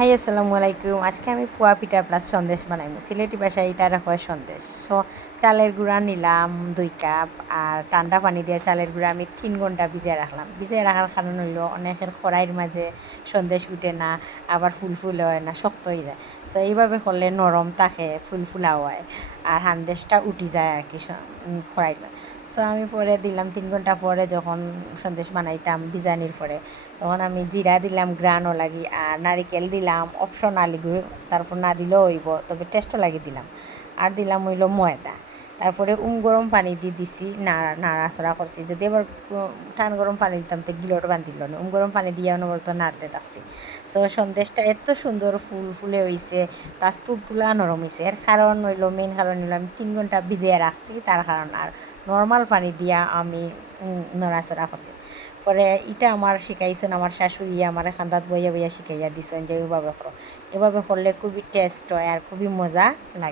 High আসসালামু আলাইকুম। আজকে আমি পোয়া পিঠা প্লাস সন্দেশ বানাইবো। সিলেটি ভাষায় এটারে কয় সন্দেশ। সো চালের গুঁড়া নিলাম 2 কাপ, আর ঠান্ডা পানি দিয়ে চালের গুঁড়া আমি 3 ঘন্টা ভিজায় রাখলাম। ভিজায় রাখার কারণ হইলো অনেকের কড়াইয়ের মাঝে সন্দেশ উঠে না, আবার ফুলফুল হয় না, শক্ত হয়ে যায়। সো এইভাবে করলে নরম থাকে, ফুলফুলা হয়, আর সন্দেশটা উঠি যায় আর কি কড়াইয়ের মাঝে। সো আমি পরে দিলাম 3 ঘন্টা পরে, যখন সন্দেশ বানাইতাম ভিজানির পরে, তখন আমি জিরা দিলাম গ্রানও লাগি, আর নারিকেল দিলাম অপশনালি, তারপর না দিলেও হইব, তবে টেস্টও লাগি দিলাম। আর দিলাম হইল ময়দা। তারপরে গরম পানি দিয়ে দিছি, নাড়াচড়া করছি। যদি এবার টান গরম পানি দিতাম তো গিলোট বান্ধিল না, গরম পানি দিয়ে অনবরত নাড়তে থাকছি। সো সন্দেশটা এত সুন্দর ফুলে হয়েছে, প্লাস তুলা নরম হয়েছে। এর কারণ হইল, মেন কারণ হইলো আমি 3 ঘন্টা ভিজিয়ে রাখছি, তার কারণ। আর নর্মাল পানি দিয়া আমি নড়াচড়া করছি। পরে এটা আমার শিখাইছেন আমার শাশুড়ি, আমার খান্দাত বইয়া বইয়া শিখাইয়া দিছেন যে ওইভাবে করো। এভাবে করলে খুবই টেস্ট হয় আর খুবই মজা লাগে।